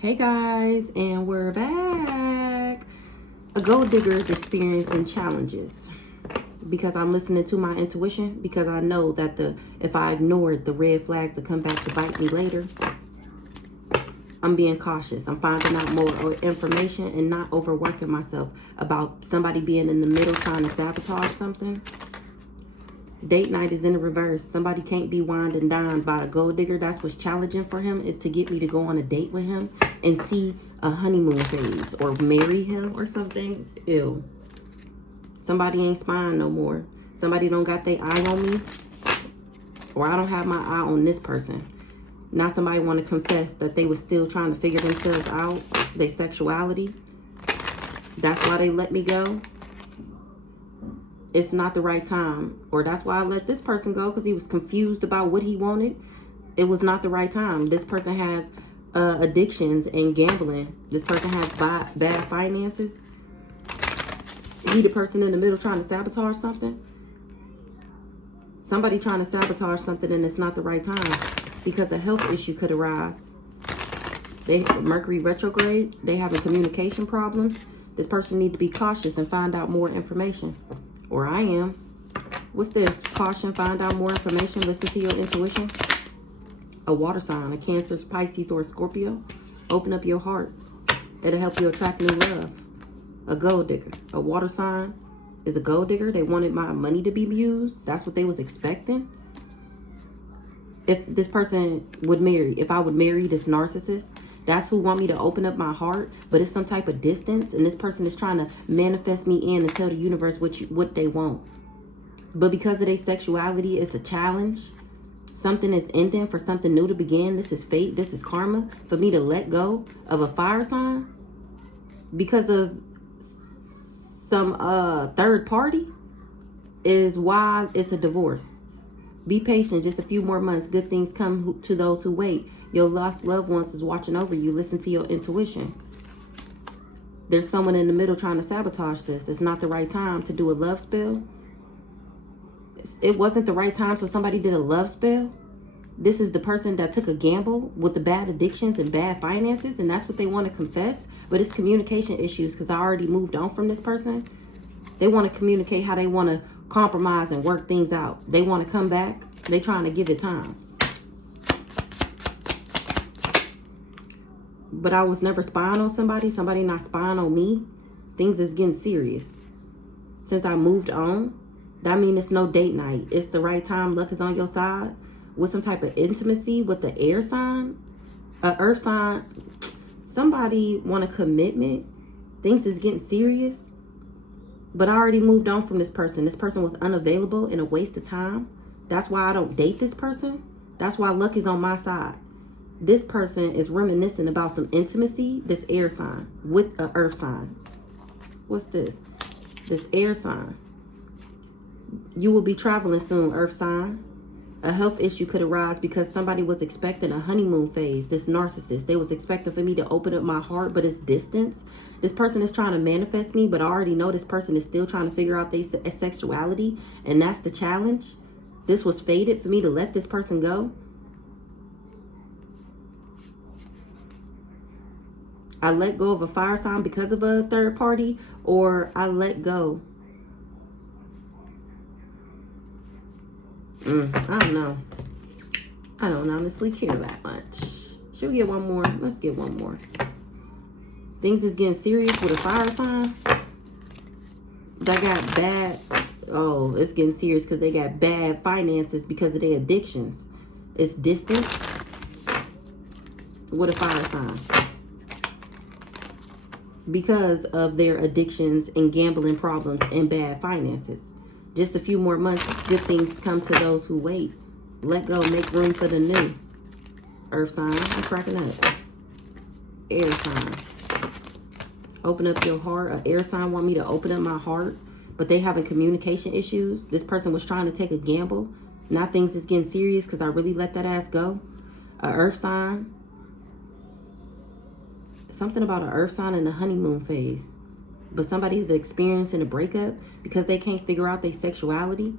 Hey guys, and we're back. A gold digger is experiencing challenges because I'm listening to my intuition, because I know that if I ignore it, the red flags will come back to bite me later. I'm being cautious. I'm finding out more information and not overworking myself about somebody being in the middle trying to sabotage something. Date night is in the reverse. Somebody can't be wined and dined by a gold digger. That's what's challenging for him, is to get me to go on a date with him and see a honeymoon phase or marry him or something. Ew. Somebody ain't spying no more. Somebody don't got their eye on me, or I don't have my eye on this person. Now somebody want to confess that they was still trying to figure themselves out, their sexuality. That's why they let me go. It's not the right time. Or that's why I let this person go, because he was confused about what he wanted. It was not the right time. This person has addictions and gambling. This person has bad finances. He the person in the middle trying to sabotage something. Somebody trying to sabotage something, and it's not the right time, because a health issue could arise. Mercury retrograde. They having communication problems. This person need to be cautious and find out more information. Or I am. What's this? Caution, find out more information, listen to your intuition. A water sign, a Cancer, Pisces, or a Scorpio. Open up your heart. It'll help you attract new love. A gold digger. A water sign is a gold digger. They wanted my money to be used. That's what they was expecting. If this person would marry, if I would marry this narcissist, that's who want me to open up my heart, but it's some type of distance, and this person is trying to manifest me in and tell the universe what they want. But because of their sexuality, it's a challenge. Something is ending for something new to begin. This is fate. This is karma for me to let go of a fire sign because of some third party is why it's a divorce. Be patient. Just a few more months. Good things come to those who wait. Your lost loved ones is watching over you. Listen to your intuition. There's someone in the middle trying to sabotage this. It's not the right time to do a love spell. It wasn't the right time, so somebody did a love spell. This is the person that took a gamble with the bad addictions and bad finances, and that's what they want to confess. But it's communication issues, because I already moved on from this person. They want to communicate how they want to compromise and work things out. They want to come back. They trying to give it time. But I was never spying on somebody. Somebody not spying on me. Things is getting serious. Since I moved on, that means it's no date night. It's the right time. Luck is on your side. With some type of intimacy with the air sign, earth sign. Somebody want a commitment. Things is getting serious. But I already moved on from this person. This person was unavailable and a waste of time. That's why I don't date this person. That's why luck is on my side. This person is reminiscing about some intimacy, this air sign, with an earth sign. What's this? This air sign. You will be traveling soon, earth sign. A health issue could arise because somebody was expecting a honeymoon phase, this narcissist. They was expecting for me to open up my heart, but it's distance. This person is trying to manifest me, but I already know this person is still trying to figure out their sexuality, and that's the challenge. This was fated for me to let this person go. I let go of a fire sign because of a third party, or I let go. I don't know. I don't honestly care that much. Should we get one more? Let's get one more. Things is getting serious with a fire sign. That got bad. Oh, it's getting serious because they got bad finances because of their addictions. It's distance with a fire sign. Because of their addictions and gambling problems and bad finances. Just a few more months, good things come to those who wait. Let go, make room for the new. Earth sign, I'm cracking up. Air sign. Open up your heart. An air sign want me to open up my heart, but they having communication issues. This person was trying to take a gamble. Now things is getting serious because I really let that ass go. A earth sign. Something about an earth sign in the honeymoon phase. But somebody is experiencing a breakup because they can't figure out their sexuality.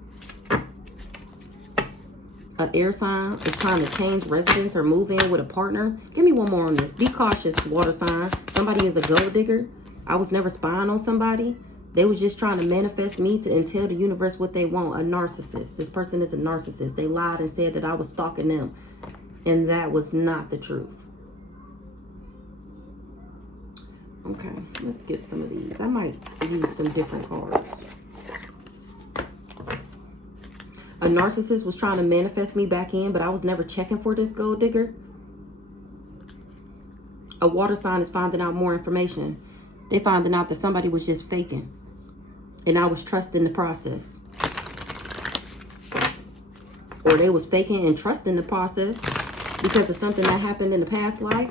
an air sign is trying to change residence or move in with a partner. Give me one more on this. Be cautious, water sign. Somebody is a gold digger. I was never spying on somebody. They was just trying to manifest me and tell the universe what they want. A narcissist. This person is a narcissist. They lied and said that I was stalking them. And that was not the truth. Okay, let's get some of these. I might use some different cards. A narcissist was trying to manifest me back in, but I was never checking for this gold digger. A water sign is finding out more information. They finding out that somebody was just faking. And I was trusting the process. Or they was faking and trusting the process because of something that happened in the past life.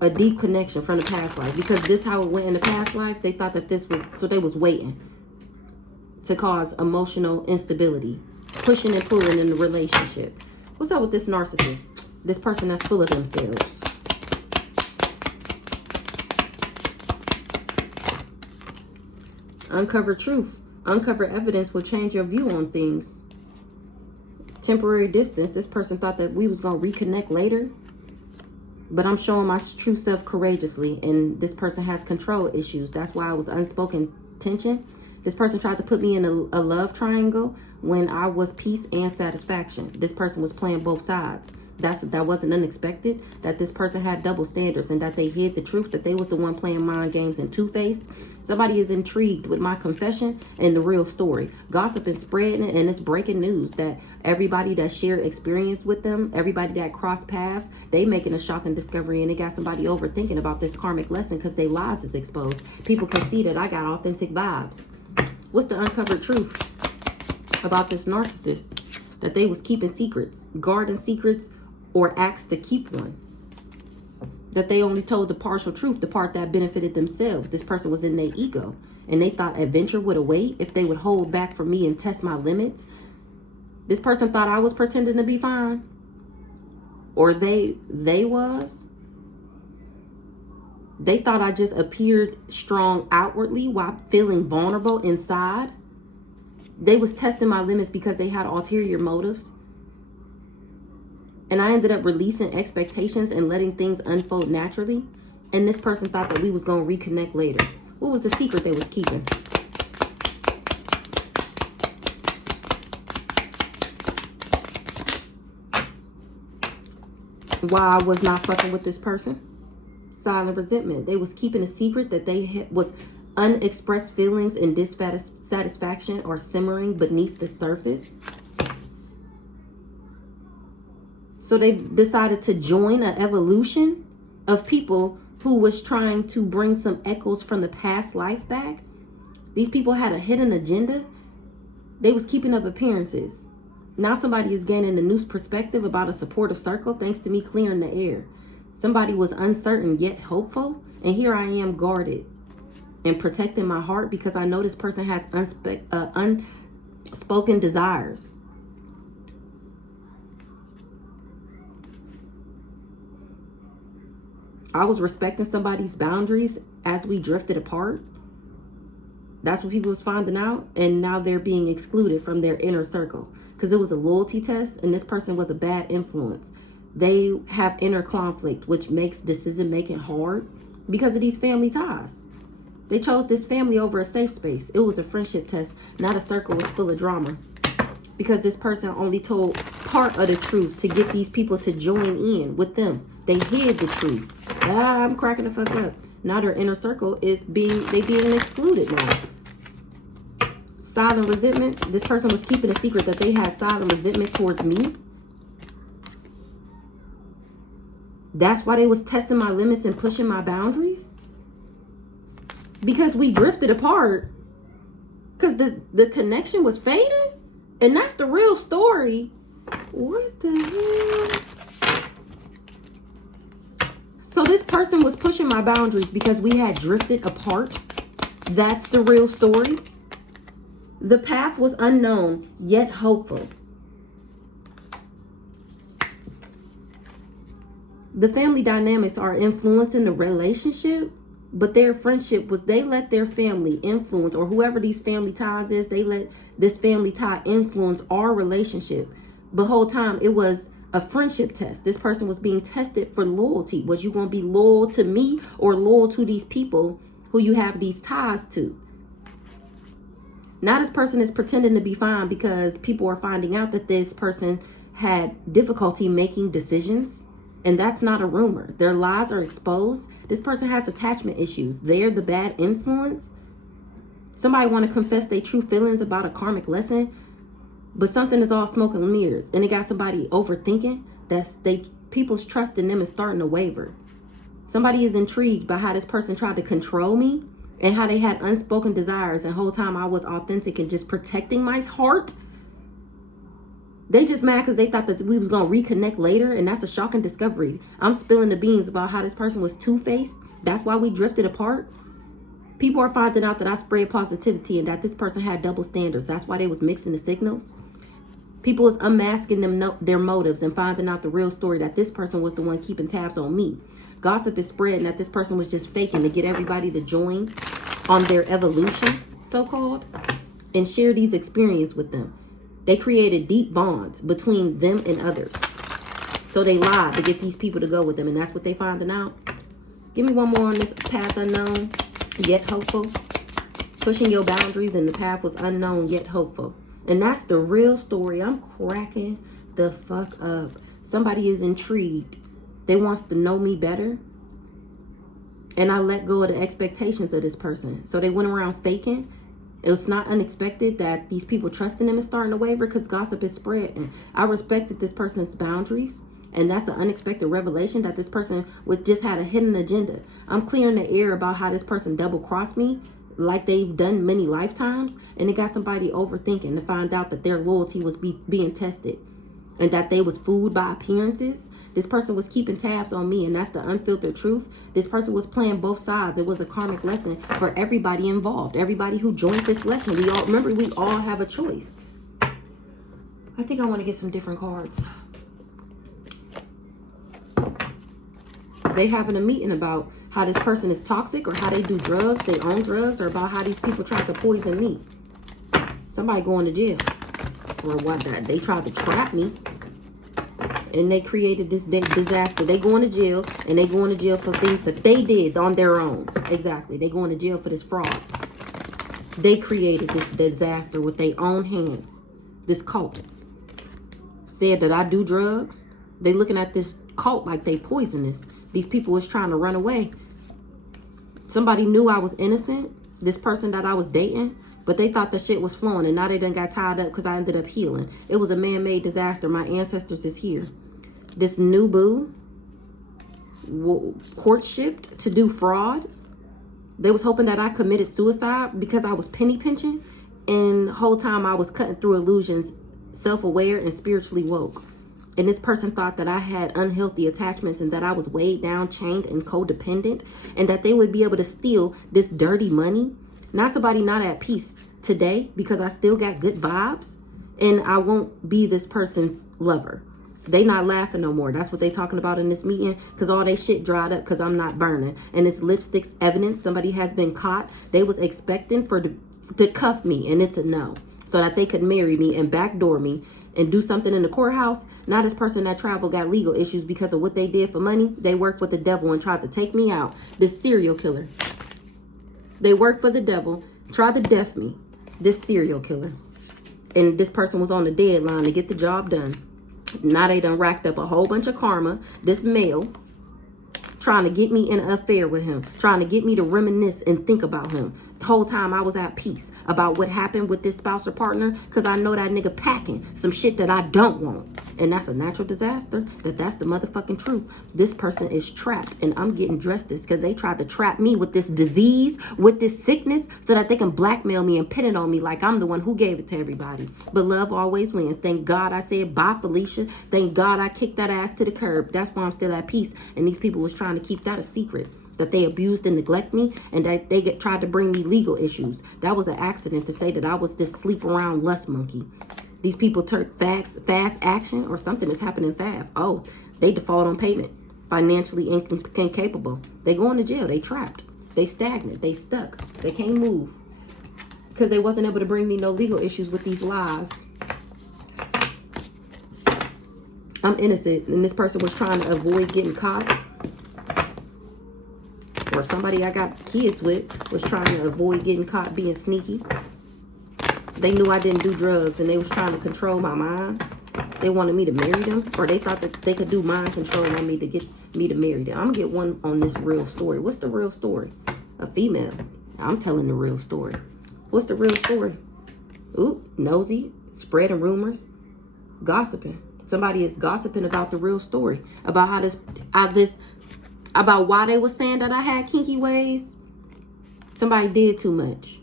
A deep connection from the past life. Because this how it went in the past life. They thought that this was, so they was waiting to cause emotional instability. Pushing and pulling in the relationship. What's up with this narcissist? This person that's full of themselves. Uncover truth. Uncover evidence will change your view on things. Temporary distance. This person thought that we was going to reconnect later. But I'm showing my true self courageously. And this person has control issues. That's why I was unspoken tension. This person tried to put me in a love triangle when I was peace and satisfaction. This person was playing both sides. That wasn't unexpected. That this person had double standards and that they hid the truth, that they was the one playing mind games and two-faced. Somebody is intrigued with my confession and the real story. Gossip and spreading it, and it's breaking news that everybody that shared experience with them, everybody that crossed paths, they making a shocking discovery, and they got somebody overthinking about this karmic lesson because their lies is exposed. People can see that I got authentic vibes. What's the uncovered truth about this narcissist? That they was keeping secrets, guarding secrets, or asked to keep one. That they only told the partial truth, the part that benefited themselves. This person was in their ego. And they thought adventure would await if they would hold back for me and test my limits. This person thought I was pretending to be fine. Or they was. They thought I just appeared strong outwardly while feeling vulnerable inside. They was testing my limits because they had ulterior motives. And I ended up releasing expectations and letting things unfold naturally. And this person thought that we was going to reconnect later. What was the secret they was keeping? Why I was not fucking with this person? Silent resentment. They was keeping a secret that they was unexpressed feelings and dissatisfaction are simmering beneath the surface. So they decided to join an evolution of people who was trying to bring some echoes from the past life back. These people had a hidden agenda. They was keeping up appearances. Now somebody is gaining a new perspective about a supportive circle thanks to me clearing the air. Somebody was uncertain yet hopeful. And here I am guarded and protecting my heart because I know this person has unspoken desires. I was respecting somebody's boundaries as we drifted apart. That's what people was finding out. And now they're being excluded from their inner circle because it was a loyalty test and this person was a bad influence. They have inner conflict, which makes decision making hard because of these family ties. They chose this family over a safe space. It was a friendship test, not a circle was full of drama. Because this person only told part of the truth to get these people to join in with them. They hid the truth. I'm cracking the fuck up. Now their inner circle is being excluded now. Silent resentment. This person was keeping a secret that they had silent resentment towards me. That's why they was testing my limits and pushing my boundaries. Because we drifted apart. Because the connection was fading. And that's the real story. What the hell? So this person was pushing my boundaries because we had drifted apart. That's the real story. The path was unknown, yet hopeful. The family dynamics are influencing the relationship But their friendship was, they let their family influence, or whoever these family ties is, they let this family tie influence our relationship. But the whole time it was a friendship test. This person was being tested for loyalty. Was you going to be loyal to me or loyal to these people who you have these ties to? Now this person is pretending to be fine because people are finding out that this person had difficulty making decisions. And that's not a rumor. Their lies are exposed. This person has attachment issues. They're the bad influence. Somebody want to confess their true feelings about a karmic lesson, but something is all smoke and mirrors. And it got somebody overthinking. People's trust in them is starting to waver. Somebody is intrigued by how this person tried to control me and how they had unspoken desires. And the whole time I was authentic and just protecting my heart. They just mad because they thought that we was going to reconnect later. And that's a shocking discovery. I'm spilling the beans about how this person was two-faced. That's why we drifted apart. People are finding out that I spread positivity and that this person had double standards. That's why they was mixing the signals. People is unmasking their motives and finding out the real story, that this person was the one keeping tabs on me. Gossip is spreading that this person was just faking to get everybody to join on their evolution, so-called, and share these experiences with them. They created deep bonds between them and others. So they lied to get these people to go with them, and that's what they finding out. Give me one more on this path unknown, yet hopeful. Pushing your boundaries and the path was unknown, yet hopeful. And that's the real story. I'm cracking the fuck up. Somebody is intrigued. They wants to know me better. And I let go of the expectations of this person. So they went around faking. It's not unexpected that these people trusting them is starting to waver because gossip is spreading. I respected this person's boundaries. And that's an unexpected revelation that this person just had a hidden agenda. I'm clearing the air about how this person double-crossed me like they've done many lifetimes. And it got somebody overthinking to find out that their loyalty was being tested. And that they was fooled by appearances. This person was keeping tabs on me, and that's the unfiltered truth. This person was playing both sides. It was a karmic lesson for everybody involved. Everybody who joined this lesson. We all have a choice. I think I want to get some different cards. They having a meeting about how this person is toxic, or how they do drugs, they own drugs, or about how these people tried to poison me. Somebody going to jail. Or what? They tried to trap me. And they created this disaster. They going to jail, and they going to jail for things that they did on their own. Exactly. They going to jail for this fraud. They created this disaster with their own hands. This cult said that I do drugs. They looking at this cult like they poisonous. These people was trying to run away. Somebody knew I was innocent. This person that I was dating. But they thought the shit was flowing, and now they done got tied up because I ended up healing. It was a man-made disaster. My ancestors is here. This new boo courtshiped to do fraud. They was hoping that I committed suicide because I was penny pinching. And the whole time I was cutting through illusions, self-aware and spiritually woke. And this person thought that I had unhealthy attachments and that I was weighed down, chained, and codependent. And that they would be able to steal this dirty money. Not somebody not at peace today because I still got good vibes. And I won't be this person's lover. They not laughing no more. That's what they talking about in this meeting. Because all they shit dried up because I'm not burning. And it's lipstick's evidence. Somebody has been caught. They was expecting to cuff me. And it's a no. So that they could marry me and backdoor me. And do something in the courthouse. Now this person that traveled got legal issues because of what they did for money. They worked with the devil and tried to take me out. This serial killer. They worked for the devil. Tried to death me. This serial killer. And this person was on the deadline to get the job done. Now they done racked up a whole bunch of karma. This male trying to get me in an affair with him. Trying to get me to reminisce and think about him. The whole time I was at peace about what happened with this spouse or partner. Because I know that nigga packing some shit that I don't want. And that's a natural disaster. That's the motherfucking truth. This person is trapped. And I'm getting dressed this because they tried to trap me with this disease. With this sickness. So that they can blackmail me and pin it on me like I'm the one who gave it to everybody. But love always wins. Thank God I said bye, Felicia. Thank God I kicked that ass to the curb. That's why I'm still at peace. And these people was trying to keep that a secret. That they abused and neglect me, and that they tried to bring me legal issues. That was an accident to say that I was this sleep around lust monkey. These people took fast action, or something is happening fast. Oh, they default on payment. Financially incapable. They going to jail. They trapped. They stagnant. They stuck. They can't move. Because they wasn't able to bring me no legal issues with these lies. I'm innocent. And this person was trying to avoid getting caught. Or somebody I got kids with was trying to avoid getting caught being sneaky. They knew I didn't do drugs and they was trying to control my mind. They wanted me to marry them, or they thought that they could do mind control on me to get me to marry them. I'm gonna get one on this real story. What's the real story? A female. I'm telling the real story. What's the real story? Ooh, nosy, spreading rumors, gossiping. Somebody is gossiping about the real story, about about why they was saying that I had kinky ways. Somebody did too much.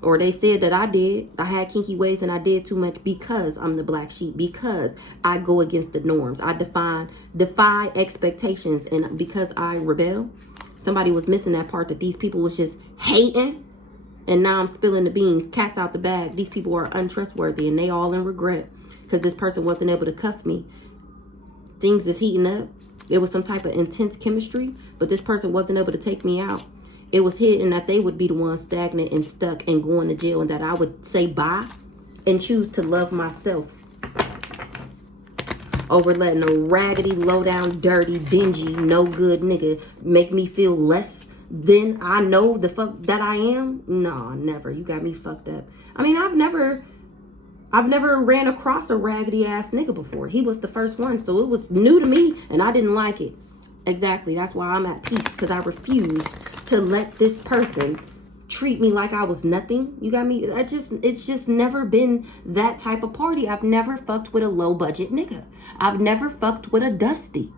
Or they said that I had kinky ways and I did too much because I'm the black sheep, because I go against the norms. I defy expectations, and because I rebel. Somebody was missing that part, that these people was just hating. And now I'm spilling the beans, cats out the bag. These people are untrustworthy and they all in regret because this person wasn't able to cuff me. Things is heating up. It was some type of intense chemistry, but this person wasn't able to take me out. It was hidden that they would be the ones stagnant and stuck and going to jail, and that I would say bye and choose to love myself over letting a raggedy, low down, dirty, dingy, no good nigga make me feel less than I know the fuck that I am. Nah, never. You got me fucked up. I mean, I've never ran across a raggedy ass nigga before. He was the first one, so it was new to me and I didn't like it. Exactly. That's why I'm at peace, because I refuse to let this person treat me like I was nothing. You got me? It's just never been that type of party. I've never fucked with a low budget nigga. I've never fucked with a dusty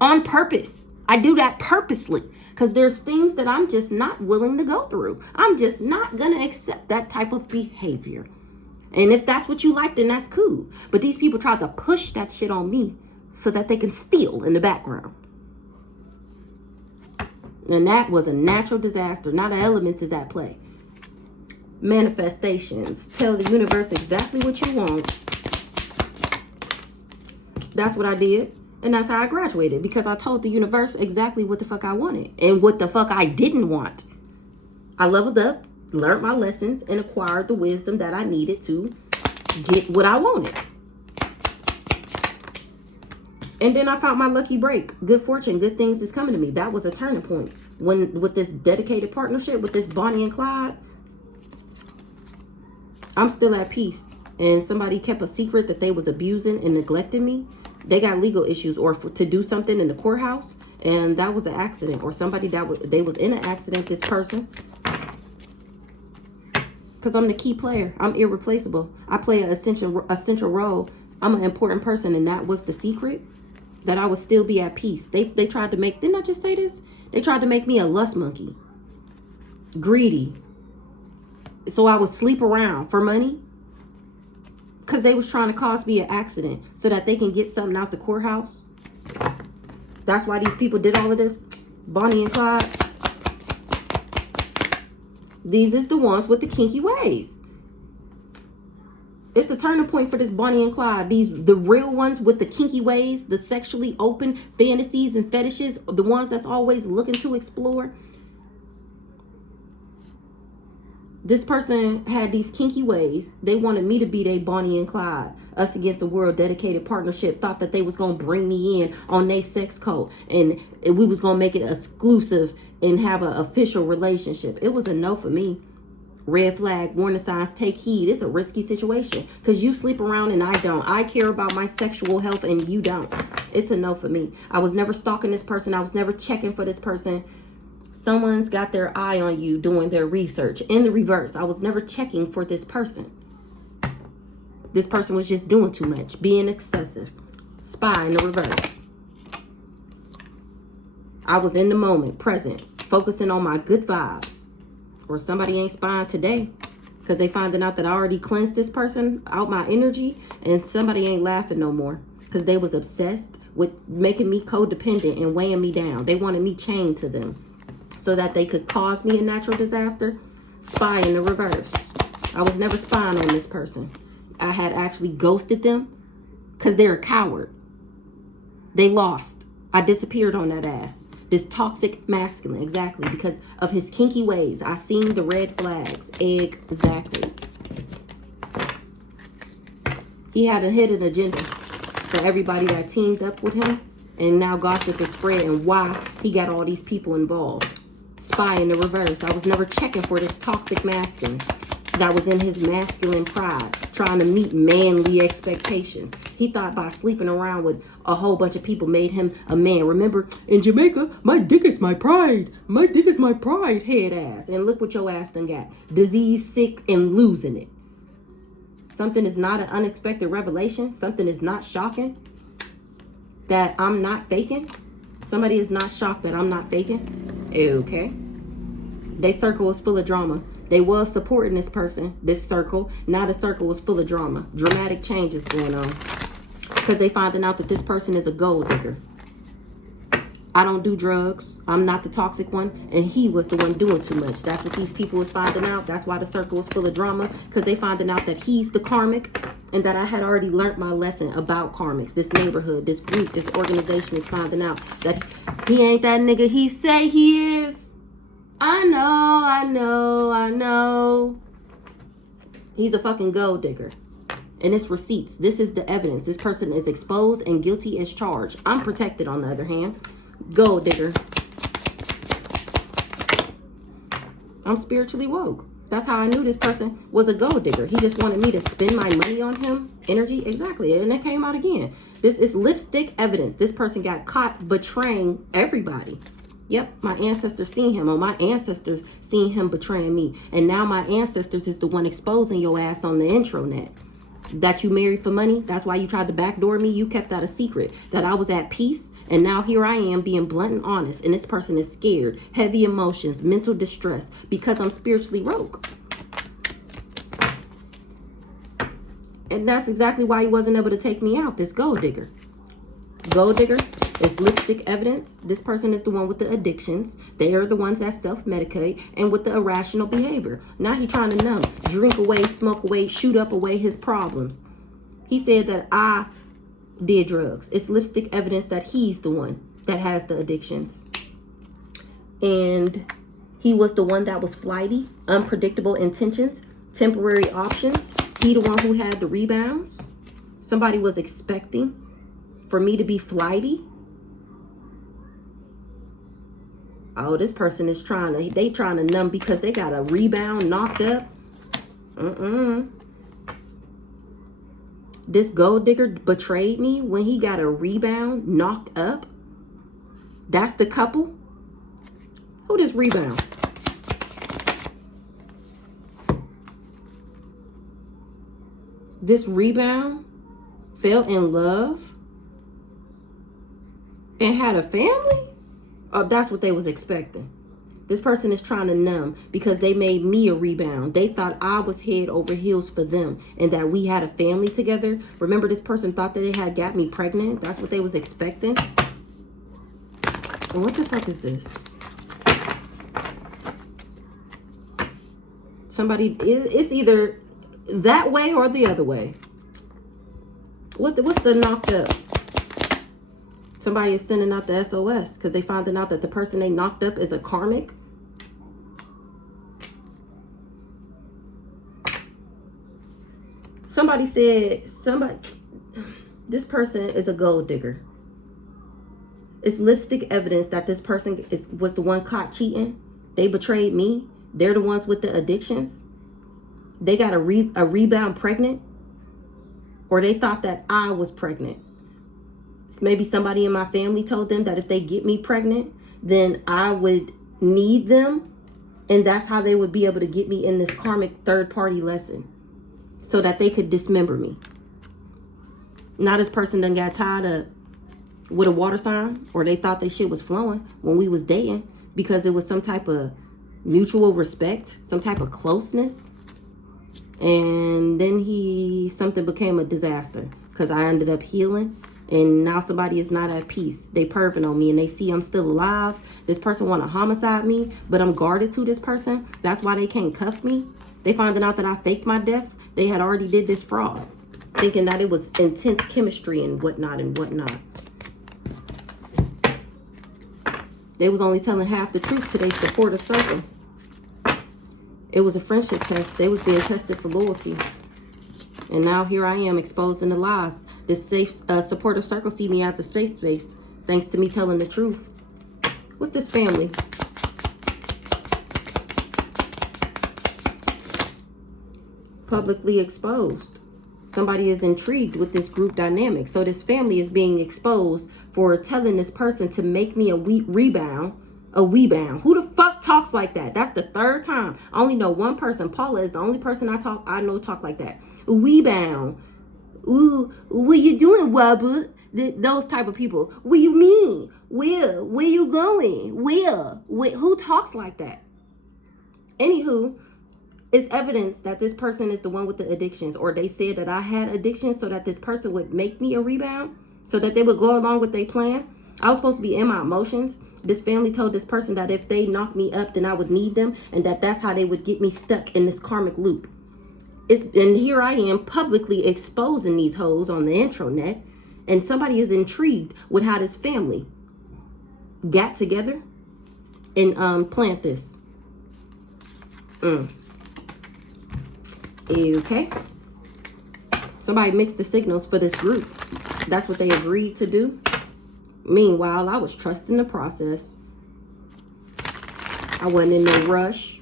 on purpose. I do that purposely because there's things that I'm just not willing to go through. I'm just not going to accept that type of behavior. And if that's what you like, then that's cool. But these people tried to push that shit on me so that they can steal in the background. And that was a natural disaster. Now the elements is at play. Manifestations. Tell the universe exactly what you want. That's what I did. And that's how I graduated. Because I told the universe exactly what the fuck I wanted. And what the fuck I didn't want. I leveled up, learned my lessons, and acquired the wisdom that I needed to get what I wanted. And then I found my lucky break. Good fortune, good things is coming to me. That was a turning point. When with this dedicated partnership, with this Bonnie and Clyde, I'm still at peace. And somebody kept a secret that they was abusing and neglecting me. They got legal issues or to do something in the courthouse. And that was an accident. Or somebody they was in an accident, this person. Because I'm the key player. I'm irreplaceable. I play a central role. I'm an important person. And that was the secret. That I would still be at peace. They tried to make, didn't I just say this? They tried to make me a lust monkey. Greedy. So I would sleep around for money. Because they was trying to cause me an accident. So that they can get something out the courthouse. That's why these people did all of this. Bonnie and Clyde. These is the ones with the kinky ways. It's a turning point for this Bonnie and Clyde. The real ones with the kinky ways, the sexually open fantasies and fetishes, the ones that's always looking to explore. This person had these kinky ways. They wanted me to be their Bonnie and Clyde. Us against the world dedicated partnership. Thought that they was going to bring me in on their sex code. And we was going to make it exclusive and have an official relationship. It was a no for me. Red flag, warning signs, take heed. It's a risky situation because you sleep around and I don't. I care about my sexual health and you don't. It's a no for me. I was never stalking this person. I was never checking for this person. Someone's got their eye on you doing their research. In the reverse, I was never checking for this person. This person was just doing too much, being excessive. Spy in the reverse. I was in the moment, present, focusing on my good vibes. Or somebody ain't spying today because they finding out that I already cleansed this person out my energy, and somebody ain't laughing no more because they was obsessed with making me codependent and weighing me down. They wanted me chained to them so that they could cause me a natural disaster. Spy in the reverse. I was never spying on this person. I had actually ghosted them because they're a coward. They lost. I disappeared on that ass. This toxic masculine, exactly, because of his kinky ways. I seen the red flags, exactly. He had a hidden agenda for everybody that teamed up with him, and now gossip is spreading why he got all these people involved. Spy in the reverse. I was never checking for this toxic masculine that was in his masculine pride, trying to meet manly expectations. He thought by sleeping around with a whole bunch of people made him a man. Remember, in Jamaica, my dick is my pride. My dick is my pride, head ass. And look what your ass done got. Disease, sick, and losing it. Something is not an unexpected revelation. Something is not shocking. That I'm not faking. Somebody is not shocked that I'm not faking. Okay. They circle is full of drama. They was supporting this person, this circle. Now the circle was full of drama. Dramatic changes going on. Because they finding out that this person is a gold digger. I don't do drugs. I'm not the toxic one. And he was the one doing too much. That's what these people is finding out. That's why the circle is full of drama. Because they finding out that he's the karmic. And that I had already learned my lesson about karmics. This neighborhood, this group, this organization is finding out that he ain't that nigga he say he is. I know. He's a fucking gold digger. And it's receipts. This is the evidence. This person is exposed and guilty as charged. I'm protected on the other hand. Gold digger. I'm spiritually woke. That's how I knew this person was a gold digger. He just wanted me to spend my money on him. Energy, exactly. And it came out again. This is lipstick evidence. This person got caught betraying everybody. Yep, my ancestors seen him, or my ancestors seen him betraying me. And now my ancestors is the one exposing your ass on the intranet. That you married for money, that's why you tried to backdoor me. You kept that a secret. That I was at peace, and now here I am being blunt and honest. And this person is scared, heavy emotions, mental distress, because I'm spiritually woke. And that's exactly why he wasn't able to take me out, this gold digger. Gold digger is lipstick evidence. This person is the one with the addictions. They are the ones that self-medicate and with the irrational behavior. Now he trying to numb, drink away, smoke away, shoot up away his problems. He said that I did drugs. It's lipstick evidence that he's the one that has the addictions. And he was the one that was flighty, unpredictable intentions, temporary options. He the one who had the rebounds. Somebody was expecting for me to be flighty. Oh, this person is trying to numb because they got a rebound knocked up. This gold digger betrayed me when he got a rebound knocked up. That's the couple. Who this rebound? This rebound fell in love and had a family? Oh, that's what they was expecting. This person is trying to numb because they made me a rebound. They thought I was head over heels for them and that we had a family together. Remember, this person thought that they had got me pregnant. That's what they was expecting. And what the fuck is this? Somebody, it's either that way or the other way. What's the knocked up? Somebody is sending out the SOS because they finding out that the person they knocked up is a karmic. Somebody said, this person is a gold digger. It's lipstick evidence that this person was the one caught cheating. They betrayed me. They're the ones with the addictions. They got a rebound pregnant. Or they thought that I was pregnant. Maybe somebody in my family told them that if they get me pregnant, then I would need them. And that's how they would be able to get me in this karmic third-party lesson. So that they could dismember me. Now this person done got tied up with a water sign. Or they thought their shit was flowing when we was dating. Because it was some type of mutual respect. Some type of closeness. And then something became a disaster. Because I ended up healing. And now somebody is not at peace. They perving on me and they see I'm still alive. This person want to homicide me, but I'm guarded to this person. That's why they can't cuff me. They finding out that I faked my death. They had already did this fraud. Thinking that it was intense chemistry and whatnot and whatnot. They was only telling half the truth to their supportive circle. It was a friendship test. They was being tested for loyalty. And now here I am exposing the lies. This safe, supportive circle see me as a safe space, thanks to me telling the truth. What's this family? Publicly exposed. Somebody is intrigued with this group dynamic. So this family is being exposed for telling this person to make me a rebound. A rebound. Who the fuck talks like that? That's the third time. I only know one person. Paula is the only person I know talk like that. Rebound. Ooh, what you doing, Robert? Those type of people. What you mean? Where you going? Where? Who talks like that? Anywho, it's evidence that this person is the one with the addictions, or they said that I had addictions so that this person would make me a rebound, so that they would go along with their plan. I was supposed to be in my emotions. This family told this person that if they knocked me up, then I would need them, and that's how they would get me stuck in this karmic loop. And here I am publicly exposing these hoes on the intranet, and somebody is intrigued with how this family got together and planned this. Okay. Somebody mixed the signals for this group. That's what they agreed to do. Meanwhile, I was trusting the process. I wasn't in no rush.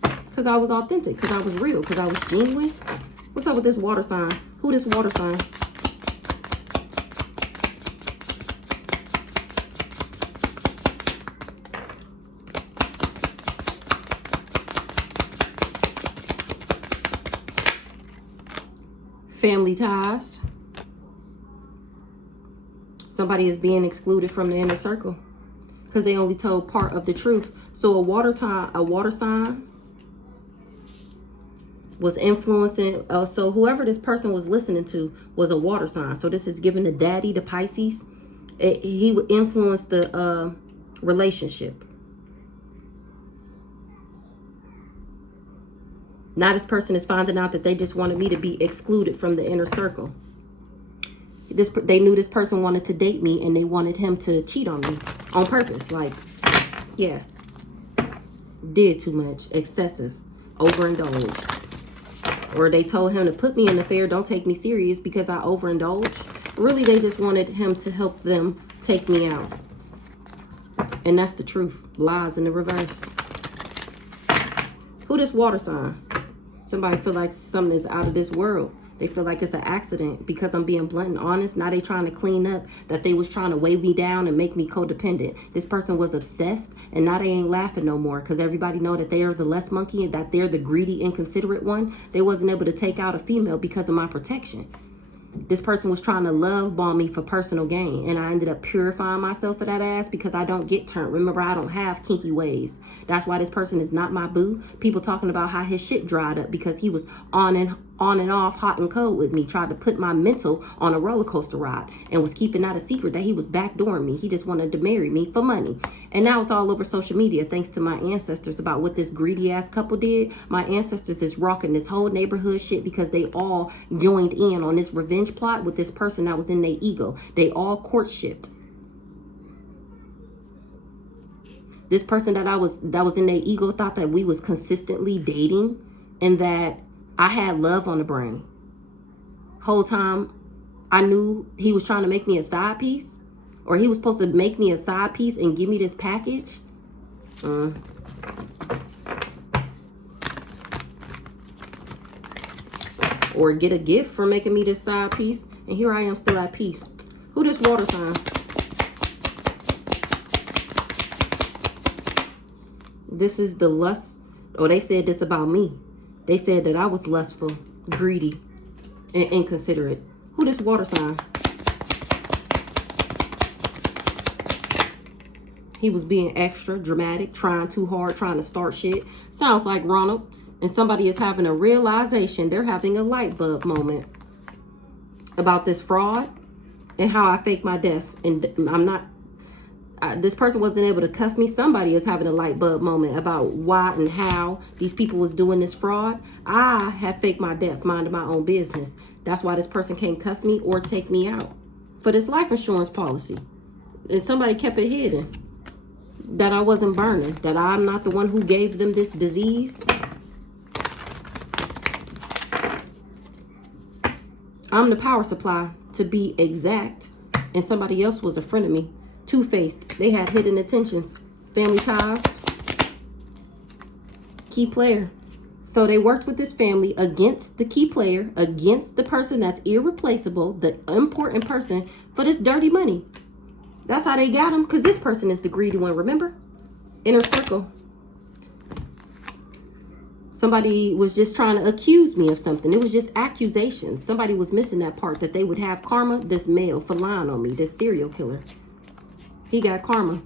Because I was authentic. Because I was real. Because I was genuine. What's up with this water sign? Who this water sign? Family ties. Somebody is being excluded from the inner circle because they only told part of the truth. So a water sign was influencing. So whoever this person was listening to was a water sign. So this is giving the daddy, the Pisces. He would influence the relationship. Now this person is finding out that they just wanted me to be excluded from the inner circle. They knew this person wanted to date me, and they wanted him to cheat on me on purpose. Like, yeah, did too much, excessive, overindulged. Or they told him to put me in the affair, don't take me serious because I overindulged. Really, they just wanted him to help them take me out. And that's the truth. Lies in the reverse. Who this water sign? Somebody feel like something is out of this world. They feel like it's an accident because I'm being blunt and honest. Now they trying to clean up that they was trying to weigh me down and make me codependent. This person was obsessed, and now they ain't laughing no more because everybody know that they are the less monkey and that they're the greedy, inconsiderate one. They wasn't able to take out a female because of my protection. This person was trying to love bomb me for personal gain, and I ended up purifying myself for that ass because I don't get turned. Remember, I don't have kinky ways. That's why this person is not my boo. People talking about how his shit dried up because he was on and off, hot and cold with me, tried to put my mental on a roller coaster ride, and was keeping that a secret that he was backdooring me. He just wanted to marry me for money. And now it's all over social media thanks to my ancestors about what this greedy ass couple did. My ancestors is rocking this whole neighborhood shit because they all joined in on this revenge plot with this person that was in their ego. They all courtshipped. This person that was in their ego thought that we was consistently dating and that I had love on the brain. Whole time I knew he was trying to make me a side piece, or he was supposed to make me a side piece and give me this package. Or get a gift for making me this side piece. And here I am still at peace. Who this water sign? This is the lust. Oh, they said this about me. They said that I was lustful, greedy, and inconsiderate. Who this water sign? He was being extra dramatic, trying too hard, trying to start shit. Sounds like Ronald. And somebody is having a realization. They're having a light bulb moment about this fraud and how I faked my death. And I'm not... this person wasn't able to cuff me. Somebody is having a light bulb moment about why and how these people was doing this fraud. I have faked my death, minding my own business. That's why this person can't cuff me or take me out for this life insurance policy. And somebody kept it hidden. that I wasn't burning, that I'm not the one who gave them this disease. I'm the power supply, to be exact, and somebody else was a friend of me. Two-faced. They had hidden intentions, family ties, key player. So they worked with this family against the key player, against the person that's irreplaceable, the important person, for this dirty money. That's how they got him, because this person is the greedy one, remember? Inner circle. Somebody was just trying to accuse me of something. It was just accusations. Somebody was missing that part, that they would have karma. This male for lying on me, this serial killer. He got karma.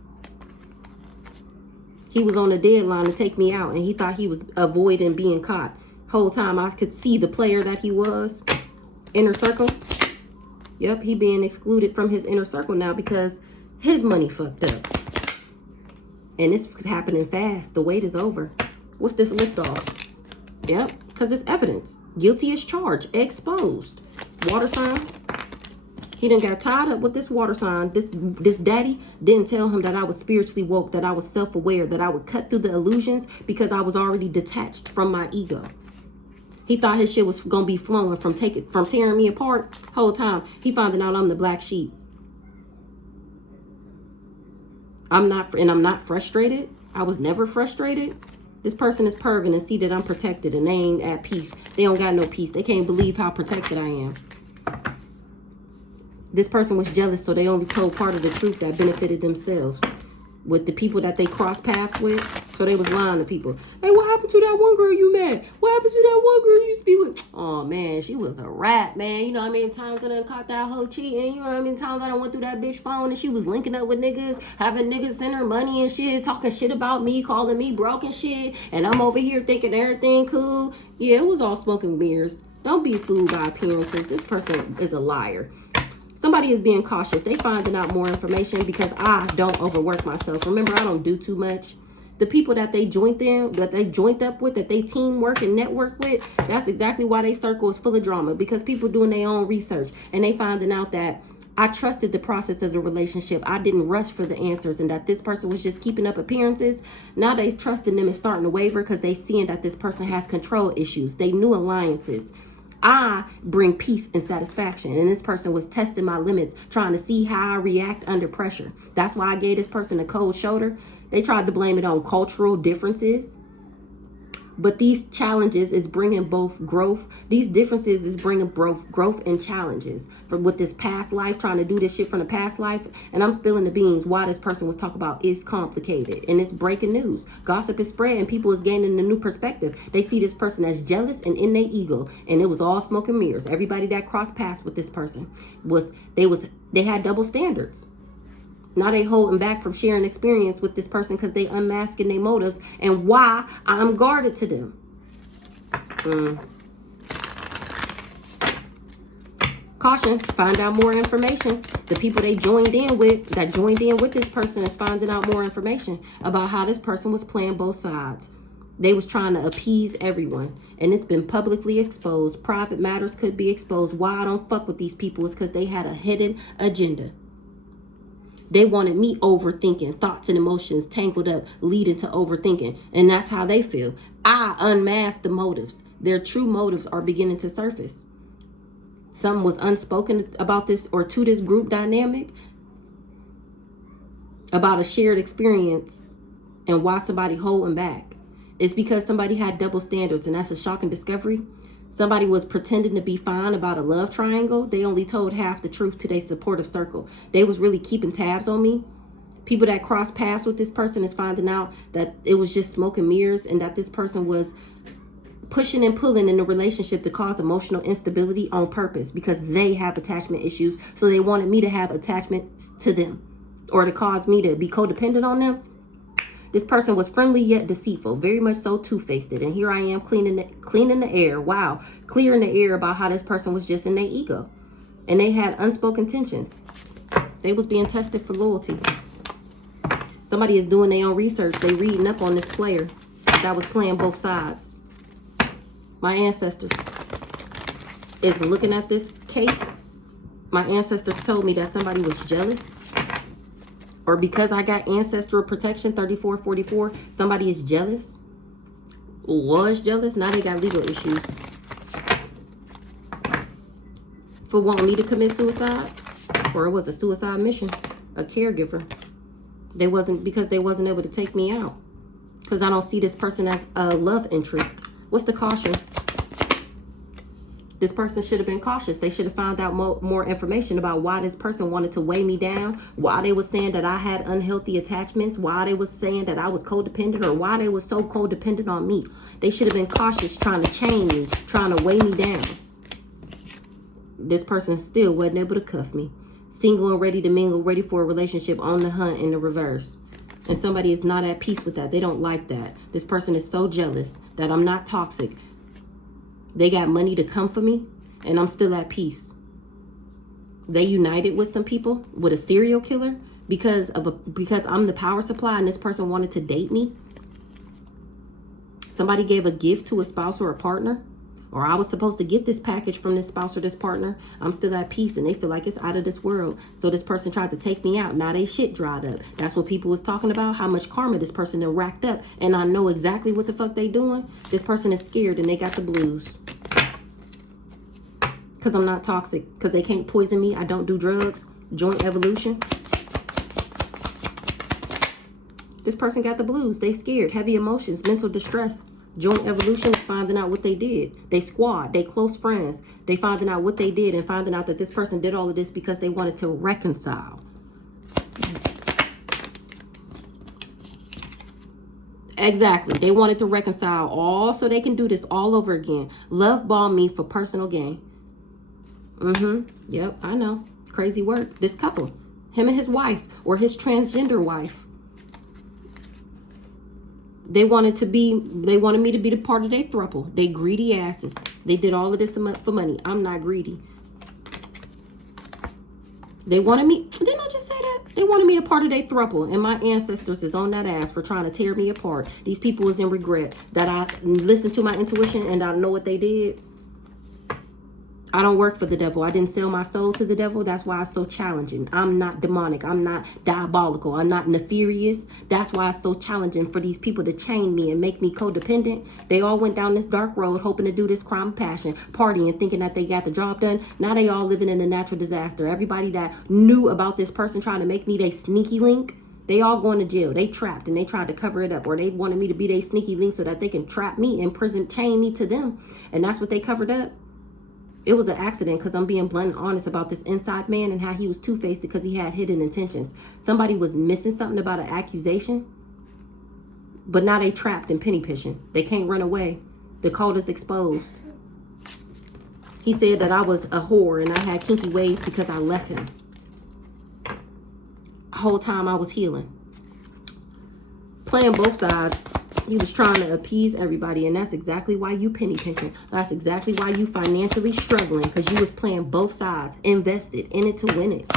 He was on a deadline to take me out, and he thought he was avoiding being caught. Whole time I could see the player that he was. Inner circle. Yep, he being excluded from his inner circle now because his money fucked up. And it's happening fast. The wait is over. What's this lift off? Yep, because it's evidence. Guilty as charged. Exposed. Water sign. He done got tied up with this water sign. This daddy didn't tell him that I was spiritually woke, that I was self-aware, that I would cut through the illusions because I was already detached from my ego. He thought his shit was going to be flowing from tearing me apart. Whole time, he finding out I'm the black sheep. I'm not frustrated. I was never frustrated. This person is perving and see that I'm protected and they ain't at peace. They don't got no peace. They can't believe how protected I am. This person was jealous, so they only told part of the truth that benefited themselves with the people that they crossed paths with. So they was lying to people. Hey, what happened to that one girl you met? What happened to that one girl you used to be with? Oh, man, she was a rat, man. You know how many times I done caught that hoe cheating? You know how many times I done went through that bitch phone and she was linking up with niggas, having niggas send her money and shit, talking shit about me, calling me broke and shit. And I'm over here thinking everything cool. Yeah, it was all smoke and mirrors. Don't be fooled by appearances. This person is a liar. Somebody is being cautious. They finding out more information because I don't overwork myself. Remember, I don't do too much. The people that they joint up with, that they teamwork and network with, that's exactly why they circle is full of drama, because people doing their own research and they finding out that I trusted the process of the relationship. I didn't rush for the answers, and that this person was just keeping up appearances. Now they trusting them and starting to waver because they seeing that this person has control issues. They new alliances. I bring peace and satisfaction, and this person was testing my limits, trying to see how I react under pressure. That's why I gave this person a cold shoulder. They tried to blame it on cultural differences, but these challenges is bringing both growth. These differences is bringing both growth and challenges with this past life, trying to do this shit from the past life. And I'm spilling the beans. Why this person was talking about is complicated, and it's breaking news. Gossip is spreading. People is gaining a new perspective. They see this person as jealous and in their ego, and it was all smoke and mirrors. Everybody that crossed paths with this person they had double standards. Now they holding back from sharing experience with this person because they unmasking their motives and why I'm guarded to them. Caution, find out more information. The people that joined in with this person is finding out more information about how this person was playing both sides. They was trying to appease everyone, and it's been publicly exposed. Private matters could be exposed. Why I don't fuck with these people is because they had a hidden agenda. They wanted me overthinking, thoughts and emotions tangled up, leading to overthinking. And that's how they feel. I unmasked the motives. Their true motives are beginning to surface. Something was unspoken about this or to this group dynamic, about a shared experience and why somebody holding back. It's because somebody had double standards, and that's a shocking discovery. Somebody was pretending to be fine about a love triangle. They only told half the truth to their supportive circle. They was really keeping tabs on me. People that cross paths with this person is finding out that it was just smoke and mirrors, and that this person was pushing and pulling in the relationship to cause emotional instability on purpose because they have attachment issues. So they wanted me to have attachments to them or to cause me to be codependent on them. This person was friendly yet deceitful, very much so two-faced. And here I am cleaning the air. Wow. Clearing the air about how this person was just in their ego. And they had unspoken tensions. They was being tested for loyalty. Somebody is doing their own research. They reading up on this player that was playing both sides. My ancestors is looking at this case. My ancestors told me that somebody was jealous. or because I got ancestral protection 3444, somebody is jealous, was jealous. Now they got legal issues for wanting me to commit suicide, or it was a suicide mission, a caregiver. Because they wasn't able to take me out. Because I don't see this person as a love interest. What's the caution? This person should have been cautious. They should have found out more information about why this person wanted to weigh me down, why they were saying that I had unhealthy attachments, why they was saying that I was codependent, or why they was so codependent on me. They should have been cautious, trying to chain me, trying to weigh me down. This person still wasn't able to cuff me. Single and ready to mingle, ready for a relationship, on the hunt in the reverse. And somebody is not at peace with that. They don't like that. This person is so jealous that I'm not toxic. They got money to come for me, and I'm still at peace. They united with some people, with a serial killer, because I'm the power supply and this person wanted to date me. Somebody gave a gift to a spouse or a partner, or I was supposed to get this package from this spouse or this partner. I'm still at peace, and they feel like it's out of this world. So this person tried to take me out. Now they shit dried up. That's what people was talking about, how much karma this person done racked up. And I know exactly what the fuck they doing. This person is scared and they got the blues. Because I'm not toxic. Because they can't poison me. I don't do drugs. Joint evolution. This person got the blues. They scared. Heavy emotions. Mental distress. Joint evolution is finding out what they did. They squad, they close friends. They finding out what they did and finding out that this person did all of this because they wanted to reconcile. Exactly. They wanted to reconcile all so they can do this all over again. Love bomb me for personal gain. Yep, I know. Crazy work. This couple, him and his wife, or his transgender wife. They wanted me to be the part of their throuple. They greedy asses. They did all of this for money. I'm not greedy. They wanted me, didn't I just say that? They wanted me a part of their throuple, and my ancestors is on that ass for trying to tear me apart. These people is in regret that I listened to my intuition and I know what they did. I don't work for the devil. I didn't sell my soul to the devil. That's why it's so challenging. I'm not demonic. I'm not diabolical. I'm not nefarious. That's why it's so challenging for these people to chain me and make me codependent. They all went down this dark road hoping to do this crime of passion, partying, thinking that they got the job done. Now they all living in a natural disaster. Everybody that knew about this person trying to make me their sneaky link, they all going to jail. They trapped and they tried to cover it up, or they wanted me to be their sneaky link so that they can trap me in prison, chain me to them. And that's what they covered up. It was an accident, because I'm being blunt and honest about this inside man and how he was two-faced because he had hidden intentions. Somebody was missing something about an accusation, but now they trapped and penny pitching. They can't run away. The code is exposed. He said that I was a whore and I had kinky ways because I left him. The whole time I was healing. Playing both sides. He was trying to appease everybody, and that's exactly why you penny pinching. That's exactly why you financially struggling, because you was playing both sides, invested in it to win it.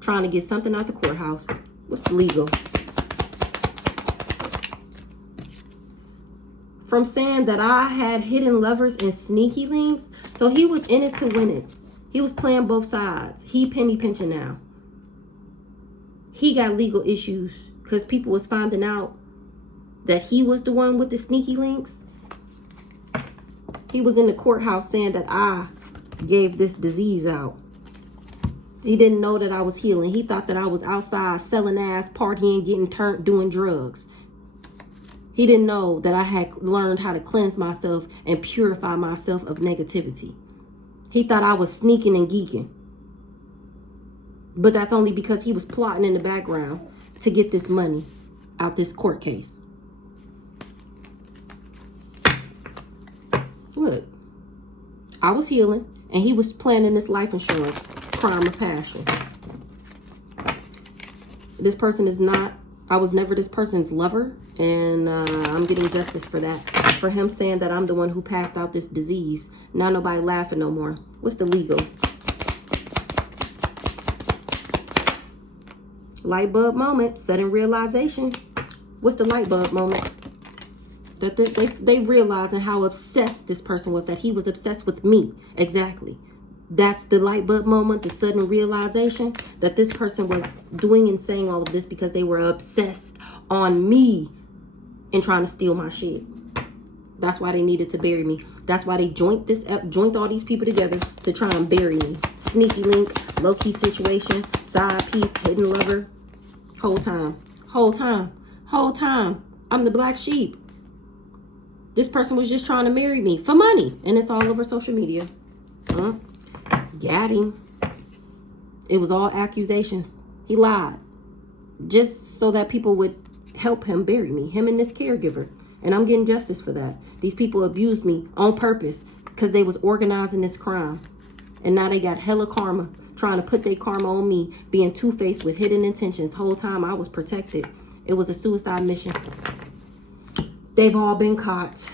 Trying to get something out the courthouse. What's the legal? From saying that I had hidden lovers and sneaky links, so he was in it to win it. He was playing both sides. He penny pinching now. He got legal issues. Because people was finding out that he was the one with the sneaky links. He was in the courthouse saying that I gave this disease out. He didn't know that I was healing. He thought that I was outside selling ass, partying, getting turned, doing drugs. He didn't know that I had learned how to cleanse myself and purify myself of negativity. He thought I was sneaking and geeking. But that's only because he was plotting in the background to get this money out this court case. Look, I was healing and he was planning this life insurance crime of passion. This person is not, I was never this person's lover, and I'm getting justice for that. For him saying that I'm the one who passed out this disease. Now nobody laughing no more. What's the legal? Light bulb moment, sudden realization. What's the light bulb moment? That they realizing how obsessed this person was, that he was obsessed with me. Exactly. That's the light bulb moment, the sudden realization that this person was doing and saying all of this because they were obsessed on me and trying to steal my shit. That's why they needed to bury me. That's why they joined all these people together to try and bury me. Sneaky link, low-key situation, side piece, hidden lover. Whole time. I'm the black sheep. This person was just trying to marry me for money. And it's all over social media. Got him. It was all accusations. He lied. Just so that people would help him bury me. Him and this caregiver. And I'm getting justice for that. These people abused me on purpose because they was organizing this crime. And now they got hella karma. Trying to put their karma on me. Being two-faced with hidden intentions. Whole time I was protected. It was a suicide mission. They've all been caught.